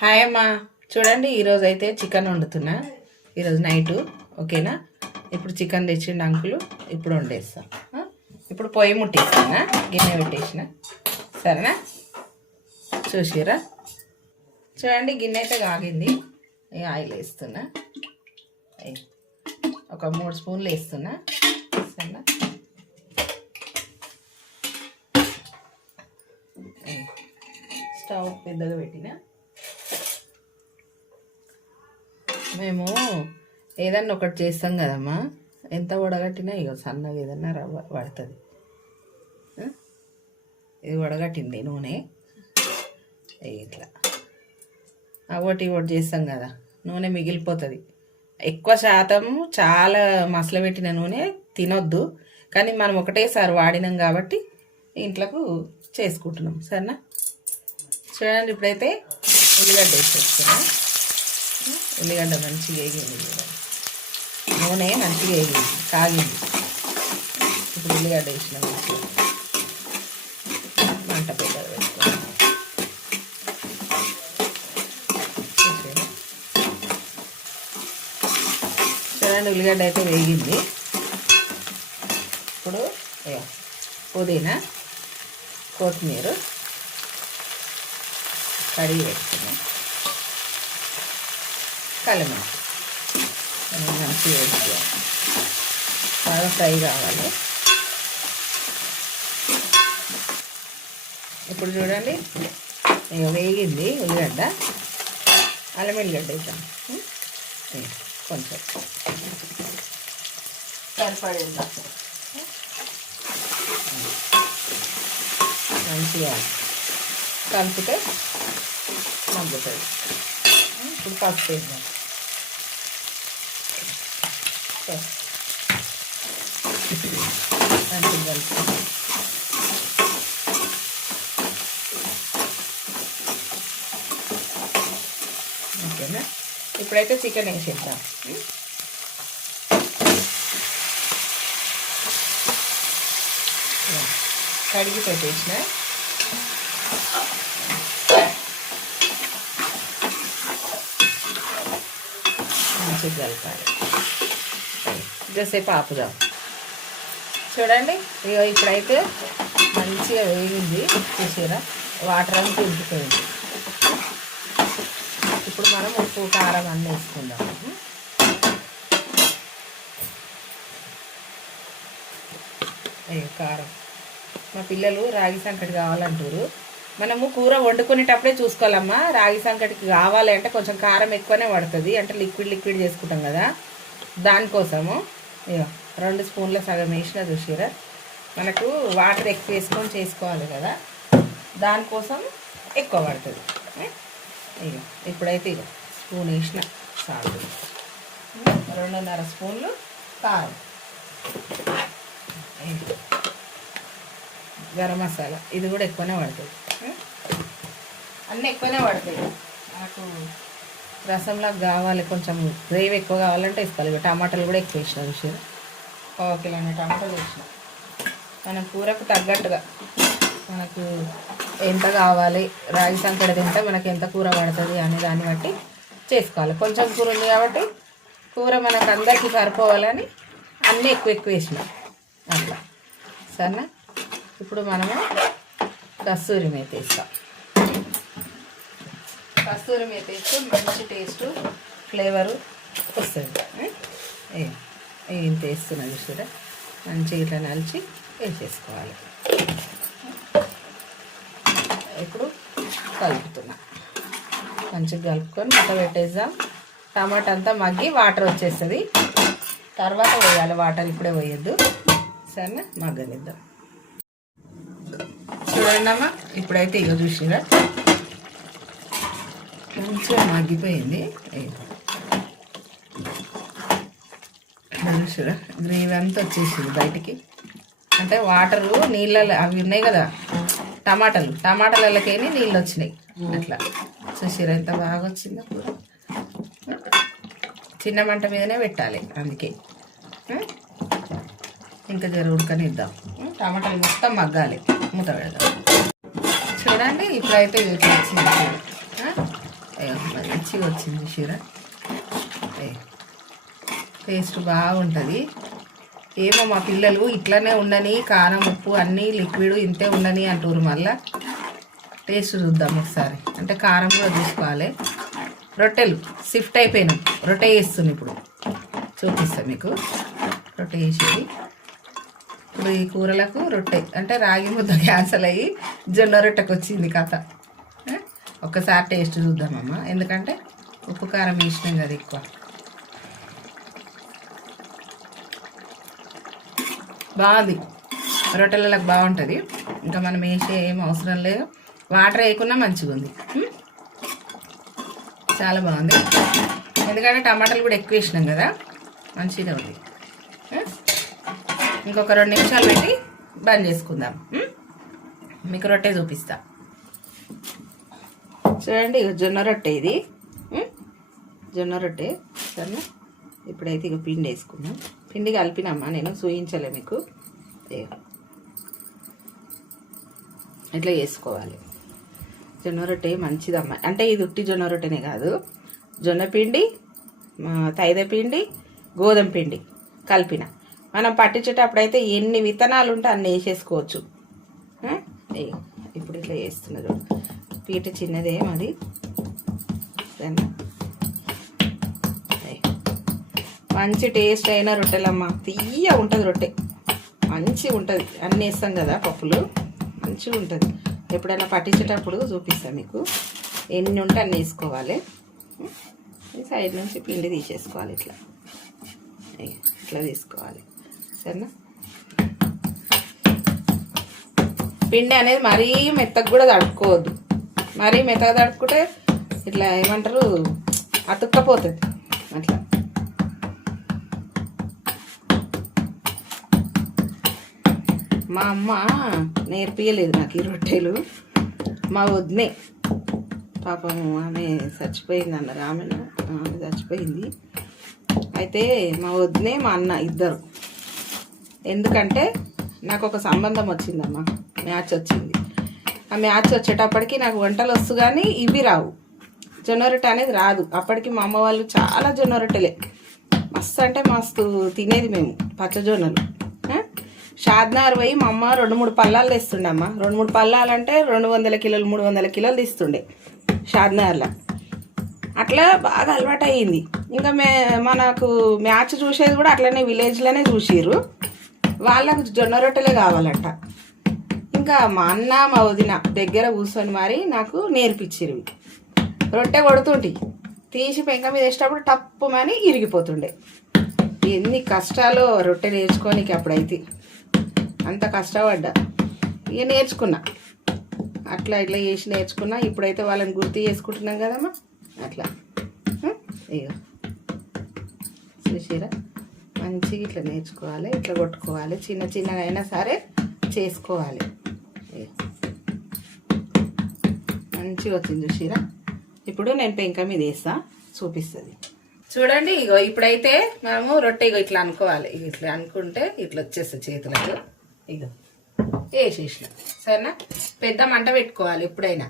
Hi అమ్మా. చూడండి ఈరోజు అయితే చికెన్ వండుతున్నా. ఈరోజు నైటు ఓకేనా? ఇప్పుడు చికెన్ తెచ్చిండు అంకులు ఇప్పుడు వండేస్తా. ఇప్పుడు పొయ్యి ముట్టేస్తానా? గిన్నె పెట్టేసిన. సరేనా? చూసిరా చూడండి గిన్నె అయితే కాగింది. ఆయిల్ వేస్తున్నా. ఒక మూడు స్పూన్లు వేస్తున్నా. సరేనా? స్టవ్ పెద్దగా పెట్టినా. మేము ఏదన్నా ఒకటి చేస్తాం కదమ్మా. ఎంత వడగట్టినా ఇక సన్నగా ఏదన్నా రవ్వ పడుతుంది. ఇది వడగట్టింది నూనె. ఇట్లా. ఒకటి ఒకటి చేస్తాం కదా. నూనె మిగిలిపోతుంది. ఎక్కువ శాతం చాలా మసలబెట్టిన నూనె తినొద్దు. కానీ మనం ఒకటేసారి వాడినాం కాబట్టి ఇంట్లోకు చేసుకుంటున్నాం. సరేనా? చూడండి ఇప్పుడైతే ఉల్లిగడ్డ వేసేస్తున్నాం ఉల్లిగడ్డ మంచిగా వేగింది నూనె మంచిగా వేగింది కాగింది. ఇప్పుడు ఉల్లిగడ్డ వేసిన మంట పెద్దగా పెట్టుకున్నాం. చూడండి ఉల్లిగడ్డ అయితే వేగింది. ఇప్పుడు పుదీనా కొత్తిమీర కడిగి పెట్టుకున్నాం. కలిమెంట్ మంచిగా వేసుకోవాలి బాగా ఫ్రై కావాలి. ఇప్పుడు చూడండి వేగింది ఉల్లిగడ్డ. అల్లం ఎల్లిగడ్డ వేసాం కొంచెం. సరిపడేద్దాం మంచిగా కలిపితే మగ్గుతుంది ఇప్పుడు పసుపు వేద్దాం. సో, మంచిగా కలుపుతాం ఓకేనా? ఇప్పుడైతే చికెన్ వేసేద్దాం. కడిగి పెట్టేసిన. మంచిగా కలపాలి. జసేపు ఆపుదాం. చూడండి. ఇగో ఇప్పుడైతే మంచిగా వేగింది చూసారా? వాటర్ అంతా ఇంకిపోయింది ఇప్పుడు మనం ఉప్పు కారం అన్నీ వేసుకుందాం. అయ్యో కారం. మా పిల్లలు రాగి సంకటి కావాలంటారు. మనము కూర వండుకునేటప్పుడే చూసుకోవాలమ్మా. రాగి సంకటికి కావాలి అంటే కొంచెం కారం ఎక్కువనే పడుతుంది. అంటే లిక్విడ్ లిక్విడ్ చేసుకుంటాం కదా. దానికోసము. ఇగో రెండు స్పూన్ల సగం వేసిన చూసిరా మనకు వాటర్ ఎక్కువ వేసుకొని చేసుకోవాలి కదా. దానికోసం ఎక్కువ పడుతుంది. ఇక ఇగో ఇప్పుడైతే ఇగో స్పూన్ వేసిన సాల్ట్. రెండున్నర స్పూన్లు కారం. గరం మసాలా. ఇది కూడా ఎక్కువనే పడుతుంది. అన్నీ ఎక్కువనే పడతాయి. నాకు రసంలాగా కావాలి కొంచెం గ్రేవీ ఎక్కువ కావాలంటే వేసుకోవాలి ఇక టమాటాలు కూడా ఎక్కువ వేసిన విషయం. పావు కిలో టమాటాలు వేసిన. మన కూరకు తగ్గట్టుగా మనకు ఎంత కావాలి రాగి సంకట తింటే మనకి ఎంత కూర పడుతుంది అనే దాన్ని బట్టి చేసుకోవాలి. కొంచెం కూర ఉంది కాబట్టి కూర మనకు అందరికీ సరిపోవాలని అన్నీ ఎక్కువ ఎక్కువ వేసినాం. అట్లా. సరేనా? ఇప్పుడు మనము కస్తూరి మేత వేస్తాం. కస్తూరి మేత వేస్తే మంచి టేస్ట్ ఫ్లేవరు వస్తుంది. ఇంత వేస్తున్నా చూసారా? మంచిగా ఇట్లా నలిచి వేసేసుకోవాలి. ఇప్పుడు కలుపుతున్నా. మంచిగా కలుపుకొని మూత పెట్టేద్దాం. టమాటా అంతా మగ్గి వాటర్ వచ్చేస్తుంది. తర్వాత వేయాలి. వాటర్ ఇప్పుడే పోయొద్దు. సరేనా? మగ్గనిద్దాం. చూడండి అమ్మా ఇప్పుడైతే ఇక చూసిరా? మంచిగా మగ్గిపోయింది ఇగో. గ్రేవీ అంతా వచ్చేసింది బయటికి అంటే వాటరు నీళ్ళ అవి ఉన్నాయి కదా టమాటాలు టమాటాలకేని నీళ్ళు వచ్చినాయి అట్లా చూసిరా ఎంత బాగా వచ్చిందో చిన్న మంట మీదనే పెట్టాలి అందుకే ఇంకా జర ఉడకనిద్దాం టమాటాలు మొత్తం మగ్గాలి మూత పెడదాం చూడండి ఇప్పుడైతే వచ్చింది మంచిగా వచ్చింది చీర. టేస్ట్ బాగుంటుంది. ఏమో మా పిల్లలు ఇట్లనే ఉండని కారం ఉప్పు అన్నీ లిక్విడ్ ఇంతే ఉండని అంటారు మళ్ళా. టేస్ట్ చూద్దాం ఒకసారి. అంటే కారం కూడా చూసుకోవాలి. రొట్టెలు షిఫ్ట్ అయిపోయినాం. రొట్టె వేస్తుంది ఇప్పుడు. చూపిస్తాను మీకు. రొట్టె వేసేది ఇప్పుడు ఈ కూరలకు రొట్టె. అంటే రాగి ముద్ద క్యాన్సల్ అయ్యి జొన్న రొట్టెకి వచ్చింది కథ. ఒక్కసారి టేస్ట్ చూద్దామమ్మా ఎందుకంటే ఉప్పు కారం వేసినాం కదా ఎక్కువ. బాగుంది. రొట్టెలకు బాగుంటుంది. ఇంకా మనం వేసే ఏం అవసరం లేదు. వాటర్ వేయకుండా మంచిగా ఉంది. చాలా బాగుంది. ఎందుకంటే టమాటాలు కూడా ఎక్కువ వేసినాం కదా. మంచిగా ఉంది. ఇంకొక రెండు నిమిషాలు పెట్టి బంద్ చేసుకుందాం. మీకు రొట్టె చూపిస్తాను చూడండి ఇక జొన్న రొట్టె ఇది. జొన్న రొట్టె సరేనా? ఇప్పుడైతే ఇక పిండి వేసుకున్నాం పిండి కలిపినమ్మా నేను చూయించలే మీకు. ఇట్లా వేసుకోవాలి జొన్న రొట్టె మంచిదమ్మా. అంటే ఇది ఉట్టి జొన్న రొట్టెనే కాదు. జొన్న పిండి తైద పిండి గోధుమ పిండి కలిపిన. మనం పట్టించేటప్పుడైతే ఎన్ని విత్తనాలు ఉంటే అన్ని వేసేసుకోవచ్చు. ఇప్పుడు ఇట్లా వేస్తున్నారు పీట చిన్నదే మాది. సరేనా? మంచి టేస్ట్ అయిన రొట్టెలమ్మ. తీయ ఉంటుంది రొట్టె. మంచిగా ఉంటుంది. అన్నీ వేస్తాం కదా పప్పులు. మంచిగా ఉంటుంది. ఎప్పుడైనా పట్టించేటప్పుడు చూపిస్తాను మీకు. ఎన్ని ఉంటే అన్ని వేసుకోవాలి. సైడ్ నుంచి పిండి తీసేసుకోవాలి ఇట్లా. ఇట్లా తీసుకోవాలి. సరేనా? పిండి అనేది మరీ మెత్తగా కూడా తడుపుకోవద్దు మరీ మెతగా తడుపుకుంటే ఇట్లా ఏమంటారు అతుక్కపోతుంది. అట్లా. మా అమ్మ నేర్పించలేదు నాకు ఈ రొట్టెలు. మా వదినే పాపం ఆమె చచ్చిపోయింది అన్నారు. ఆమె ఆమె చచ్చిపోయింది. అయితే మా వదినే మా అన్న ఇద్దరు. ఎందుకంటే నాకు ఒక సంబంధం వచ్చిందమ్మా. మ్యాచ్ వచ్చింది. ఆ మ్యాచ్ వచ్చేటప్పటికి నాకు వంటలు వస్తు కానీ ఇవి రావు. జొన్న రొట్టె అనేది రాదు. అప్పటికి మా అమ్మ వాళ్ళు చాలా జొన్న రొట్టెలే మస్తు అంటే మస్తు తినేది మేము పచ్చజొన్నలు షాద్నార్ పోయి మా అమ్మ రెండు మూడు పల్లాలు తెస్తుండమ్మ రెండు మూడు పల్లాలు అంటే రెండు వందల కిలోలు మూడు వందల కిలోలు తీస్తుండే షాద్నార్లో అట్లా బాగా అలవాటు అయ్యింది ఇంకా మే మనకు మ్యాచ్ చూసేది కూడా అట్లనే విలేజ్లోనే చూసిర్రు. వాళ్ళకు జొన్న రొట్టెలే కావాలంట. ఇంకా మా అన్న మా వదిన దగ్గర కూర్చొని మరి నాకు నేర్పించిరు రొట్టె కొడుతుంటి. తీసి పెంక మీద వేసేటప్పుడు టప్పుమని ఇరిగిపోతుండే. ఎన్ని కష్టాలు రొట్టె నేర్చుకోనికి అప్పుడైతే. అంత కష్టపడ్డా. ఇక నేర్చుకున్నా. అట్లా ఇట్లా చేసి నేర్చుకున్నా. ఇప్పుడైతే వాళ్ళని గుర్తు చేసుకుంటున్నాం కదమ్మా. అట్లా. ఆ? ఇగో. చూసిరా మంచిగా ఇట్లా నేర్చుకోవాలి ఇట్లా కొట్టుకోవాలి. చిన్న చిన్నగా అయినా సరే చేసుకోవాలి ఇగో. మంచిగా వచ్చింది చూసిరా? ఇప్పుడు నేను పెంక మీద వేస్తా చూపిస్తుంది. చూడండి ఇగో ఇప్పుడైతే మనము రొట్టె ఇగో ఇట్లా అనుకోవాలి. ఇట్లా అనుకుంటే ఇట్లా వచ్చేస్తుంది చేతులకు. ఇగో వేసేసిన. సరేనా? పెద్ద మంట పెట్టుకోవాలి ఎప్పుడైనా.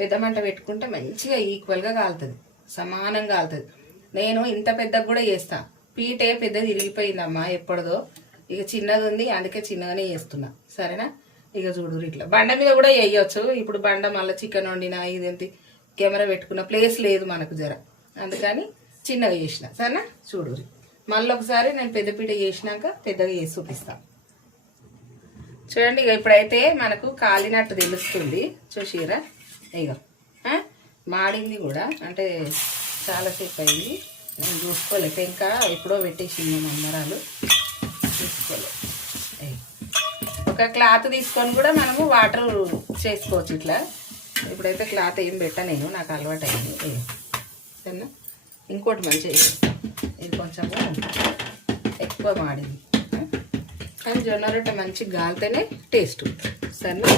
పెద్ద మంట పెట్టుకుంటే మంచిగా ఈక్వల్గా కాలుతుంది. సమానంగా కాలుతుంది. నేను ఇంత పెద్దగా కూడా చేస్తా. పీటే పెద్దది ఇరిగిపోయిందమ్మా ఎప్పటిదో. ఇక చిన్నది ఉంది అందుకే చిన్నగానే చేస్తున్నా. సరేనా? ఇక చూడు ఇట్లా. బండ మీద కూడా వేయొచ్చు. ఇప్పుడు బండ మళ్ళీ చికెన్ వండినా ఇదేంటి కెమెరా పెట్టుకున్న ప్లేస్ లేదు మనకు జర. అందుకని చిన్నగా చేసిన. సరేనా? చూడు. మళ్ళీ ఒకసారి నేను పెద్ద పీట చేసినాక పెద్దగా చేసి చూపిస్తాను చూడండి ఇక ఇప్పుడైతే మనకు కాలినట్టు తెలుస్తుంది. చూసిరా ఇక మాడింది కూడా. అంటే చాలాసేపు అయింది. నేను చూసుకోలేదు. ఇంకా ఎప్పుడో పెట్టేసింది మా చూసుకోలేదు. ఒక క్లాత్ తీసుకొని కూడా మనము వాటర్ చేసుకోవచ్చు ఇట్లా. ఇప్పుడైతే క్లాత్ ఏం పెట్టా నేను నాకు అలవాటు అయింది సరేనా? ఇంకోటి మంచిగా ఇది. కొంచెము ఎక్కువ మాడింది కానీ జొన్న రొట్టె మంచిగా గాలితేనే టేస్ట్ సరేనా?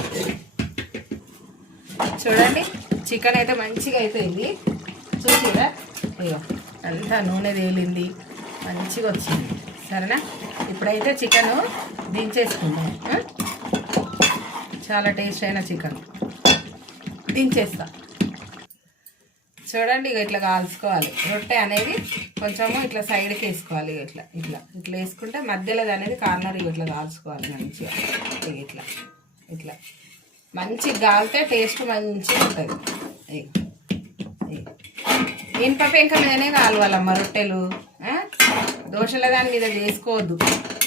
చూడండి చికెన్ అయితే మంచిగా అయిపోయింది. చూసిరా? అయ్యో అంతా నూనె తేలింది. మంచిగా వచ్చింది. సరేనా? ఇప్పుడైతే చికెను దించేసుకుందాం ఆ? చాలా టేస్ట్ అయిన చికెన్. దించేస్తా చూడండి ఇక ఇట్లా కాల్చుకోవాలి. రొట్టె అనేది కొంచెము ఇట్లా సైడ్కి వేసుకోవాలి ఇక ఇట్లా. ఇట్లా. ఇట్లా వేసుకుంటే మధ్యలో అనేది కార్నర్ ఇట్లా కాల్చుకోవాలి మంచిగా. ఇక ఇట్లా. ఇట్లా. మంచిగా కాలితే టేస్ట్ మంచిగా ఉంటుంది. ఇనుప పెంక మీదనే కాలవాలమ్మ రొట్టెలు. ఆ? దోశల దాని మీద చేసుకోవద్దు.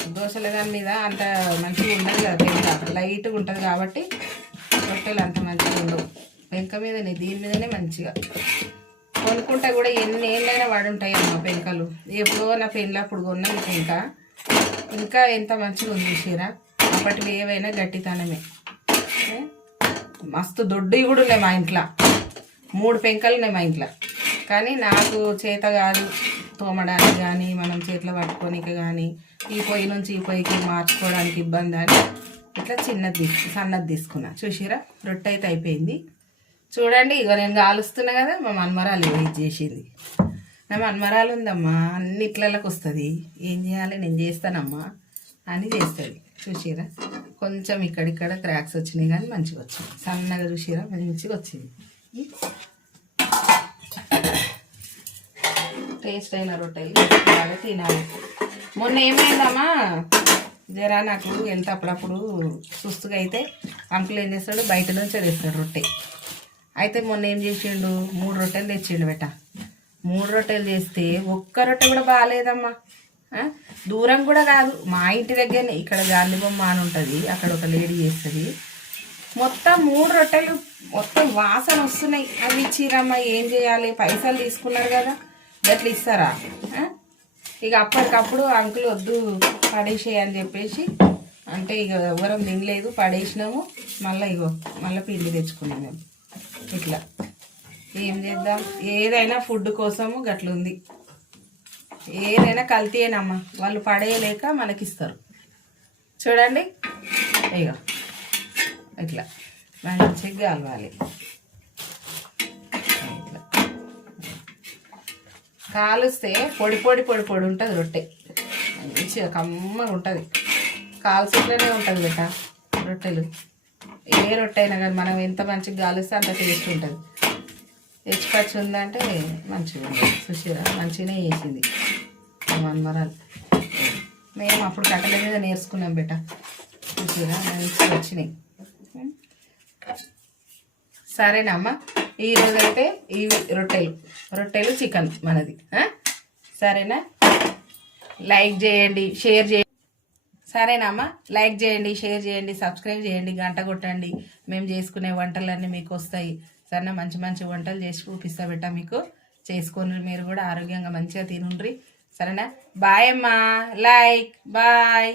దోశల దాని మీద అంత మంచిగా ఉండదు కదా పెంక లైట్గా ఉంటుంది కాబట్టి రొట్టెలు అంత మంచిగా ఉండవు. పెంక మీదనే దీని మీదనే మంచిగా. కొనుక్కుంటే కూడా ఎన్ని ఏళ్ళైనా వాడుంటాయి అమ్మ పెంకలు. ఎప్పుడో నా పెళ్ళి అప్పుడు కొన్నాను పెంక. ఇంకా ఎంత మంచిగా ఉంది చీర అప్పటివి ఏవైనా గట్టితనమే. మస్తు దొడ్డు కూడా ఉన్నాయి మా ఇంట్లో. మూడు పెంకలు ఉన్నాయి మా ఇంట్లో. కానీ నాకు చేత కాదు. తోమడానికి కానీ మనం చేతిలో పట్టుకోనికి కానీ ఈ పొయ్యి నుంచి ఈ పొయ్యికి మార్చుకోవడానికి ఇబ్బంది అని ఇట్లా చిన్నది తీసుకు సన్నది తీసుకున్నా. చూసిరా రొట్టె అయితే అయిపోయింది. చూడండి ఇక నేను కాలుస్తున్నా కదా మా మన్మరాలు ఇది చేసింది. నా మన్మరాలు ఉందమ్మా అన్నిట్లకి వస్తుంది. ఏం చేయాలి? నేను చేస్తానమ్మా అని చేస్తుంది. చూసిరా కొంచెం ఇక్కడిక్కడ క్రాక్స్ వచ్చినాయి కానీ మంచిగా వచ్చింది సన్నగా చూసిరా మంచిగా వచ్చింది. టేస్ట్ అయిన రొట్టెలు బాగా తినాలి. మొన్న ఏమైందమ్మా? జరా నాకు ఎంత అప్పుడప్పుడు సుస్తుగా అయితే అంకులు ఏం చేస్తాడు? బయట నుంచే తెస్తాడు రొట్టె. అయితే మొన్న ఏం చేసిండు? మూడు రొట్టెలు తెచ్చిండు బెట. మూడు రొట్టెలు చేస్తే ఒక్క రొట్టె కూడా బాగాలేదమ్మా. దూరం కూడా కాదు. మా ఇంటి దగ్గరనే ఇక్కడ గాంధీ బొమ్మ అని ఉంటుంది. అక్కడ ఒక లేడీ చేస్తుంది. మొత్తం మూడు రొట్టెలు మొత్తం వాసన వస్తున్నాయి. అవి ఇచ్చిరమ్మా ఏం చేయాలి? పైసలు తీసుకున్నారు కదా. గట్ల ఇస్తారా? ఇక అప్పటికప్పుడు అంకుల్ వద్దు పడేసేయి అని చెప్పేసి అంటే ఇక ఎవరం తినలేదు పడేసినాము. మళ్ళీ ఇగో మళ్ళీ పిండి తెచ్చుకున్నాం మేము. ఇట్లా. ఏం చేద్దాం? ఏదైనా ఫుడ్ కోసము గట్లుంది. ఏదైనా కల్తీయేనమ్మా వాళ్ళు పడేయలేక మనకిస్తారు. చూడండి. ఇక ఇట్లా. మంచిగా కలవాలి. కాలుస్తే పొడి పొడి పొడి పొడి ఉంటుంది రొట్టె. మంచిగా కమ్మగా ఉంటుంది. కాల్చుట్లోనే ఉంటుంది బిడ్డ రొట్టెలు. ఏ రొట్టె అయినా కానీ మనం ఎంత మంచిగా కాలుస్తే అంత టేస్ట్ ఉంటుంది. హెచ్చుపచ్చి ఉందంటే మంచిగా ఉంది సుశీల మంచిగానే చేసింది. మన్మరాలు మేము అప్పుడు కట్టెల మీద నేర్చుకున్నాం బిడ్డ. సుశీల మంచిగా వచ్చినాయి. సరేనమ్మా ఈరోజు అయితే ఇవి రొట్టెలు. రొట్టెలు చికెన్ మనది. సరేనా? లైక్ చేయండి షేర్ చేయండి. సరేనమ్మా లైక్ చేయండి షేర్ చేయండి సబ్స్క్రైబ్ చేయండి గంట కొట్టండి. మేము చేసుకునే వంటలన్నీ మీకు వస్తాయి. సరేనా? మంచి మంచి వంటలు చేసి చూపిస్తా బిడ్డ మీకు. చేసుకొని మీరు కూడా ఆరోగ్యంగా మంచిగా తినుండ్రి. సరేనా? బాయ్ అమ్మా. Like bye.